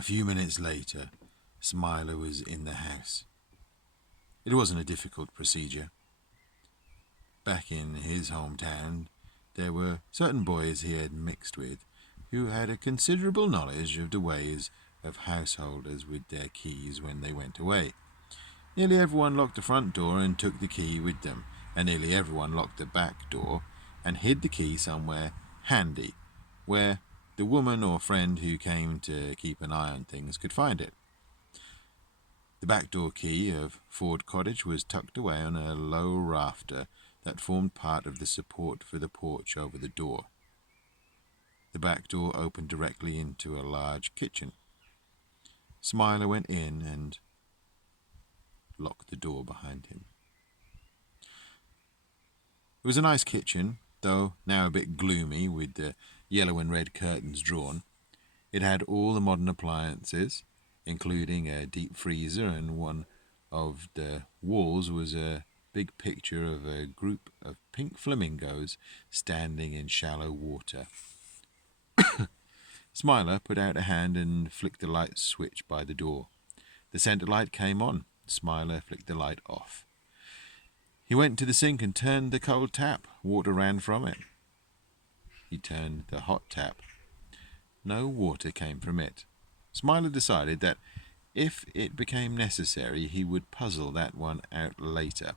A few minutes later, Smiler was in the house. It wasn't a difficult procedure. Back in his hometown, there were certain boys he had mixed with who had a considerable knowledge of the ways of householders with their keys when they went away. Nearly everyone locked the front door and took the key with them, and nearly everyone locked the back door and hid the key somewhere handy, where the woman or friend who came to keep an eye on things could find it. The back door key of Ford Cottage was tucked away on a low rafter that formed part of the support for the porch over the door. The back door opened directly into a large kitchen. Smiler went in and locked the door behind him. It was a nice kitchen, though now a bit gloomy with the yellow and red curtains drawn. It had all the modern appliances, including a deep freezer, and one of the walls was a big picture of a group of pink flamingos standing in shallow water. Smiler put out a hand and flicked the light switch by the door. The centre light came on. Smiler flicked the light off. He went to the sink and turned the cold tap. Water ran from it. He turned the hot tap. No water came from it. Smiler decided that if it became necessary, he would puzzle that one out later.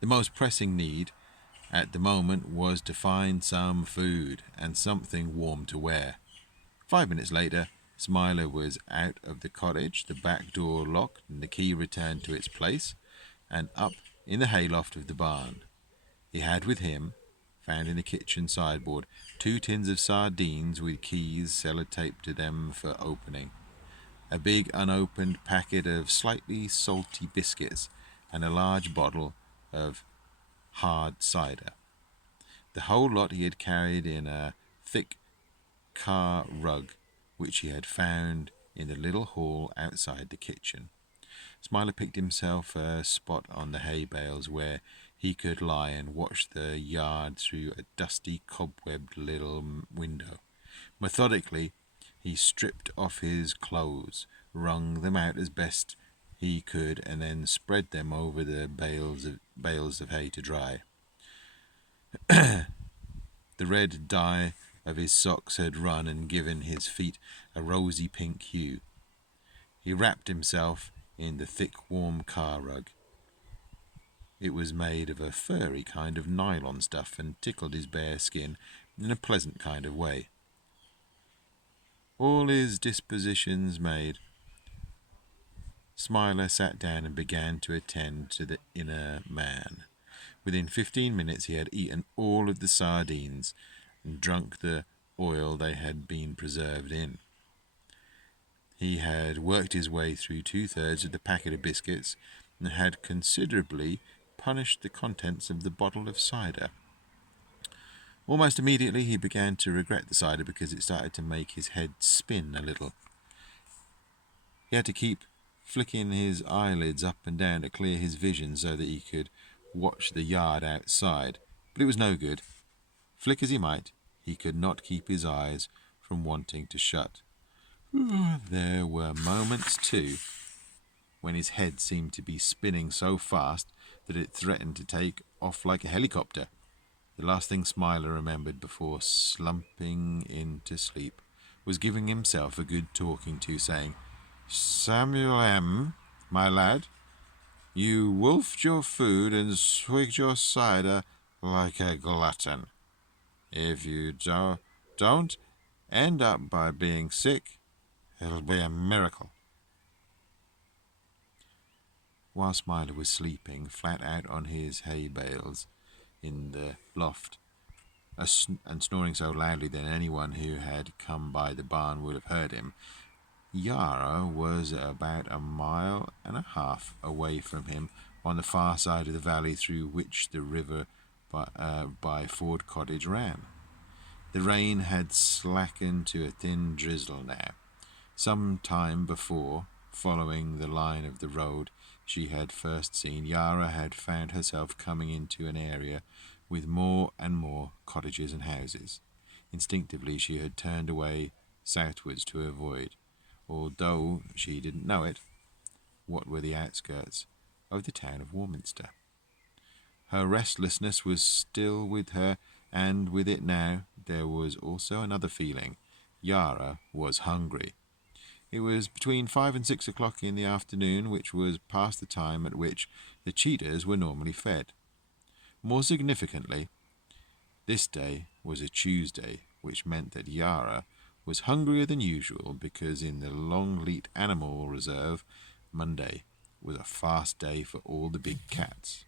The most pressing need at the moment was to find some food and something warm to wear. 5 minutes later, Smiler was out of the cottage, the back door locked and the key returned to its place, and up in the hayloft of the barn. He had with him, found in the kitchen sideboard, 2 tins of sardines with keys sellotaped to them for opening, a big unopened packet of slightly salty biscuits, and a large bottle of hard cider. The whole lot he had carried in a thick car rug which he had found in the little hall outside the kitchen. Smiler picked himself a spot on the hay bales where he could lie and watch the yard through a dusty, cobwebbed little window. Methodically, he stripped off his clothes, wrung them out as best he could, and then spread them over the bales of hay to dry. The red dye of his socks had run and given his feet a rosy pink hue. He wrapped himself in the thick, warm car rug. It was made of a furry kind of nylon stuff and tickled his bare skin in a pleasant kind of way. All his dispositions made, Smiler sat down and began to attend to the inner man. Within 15 minutes he had eaten all of the sardines and drunk the oil they had been preserved in. He had worked his way through 2/3 of the packet of biscuits and had considerably punished the contents of the bottle of cider. Almost immediately he began to regret the cider because it started to make his head spin a little. He had to keep flicking his eyelids up and down to clear his vision so that he could watch the yard outside, but it was no good. Flick as he might, he could not keep his eyes from wanting to shut. There were moments, too, when his head seemed to be spinning so fast that it threatened to take off like a helicopter. The last thing Smiler remembered before slumping into sleep was giving himself a good talking to, saying, "Samuel M., my lad, you wolfed your food and swigged your cider like a glutton. If you don't end up by being sick, it'll be a miracle." While Smiler was sleeping flat out on his hay bales in the loft, and snoring so loudly that anyone who had come by the barn would have heard him, Yarra was about 1.5 miles away from him on the far side of the valley through which the river by Ford Cottage ran. The rain had slackened to a thin drizzle now. Some time before, following the line of the road she had first seen, Yarra had found herself coming into an area with more and more cottages and houses. Instinctively she had turned away southwards to avoid although she didn't know it. What were the outskirts of the town of Warminster? Her restlessness was still with her, and with it now there was also another feeling. Yarra was hungry. It was between 5 and 6 o'clock in the afternoon, which was past the time at which the cheetahs were normally fed. More significantly, this day was a Tuesday, which meant that Yarra was hungrier than usual because in the Longleat Animal Reserve, Monday was a fast day for all the big cats.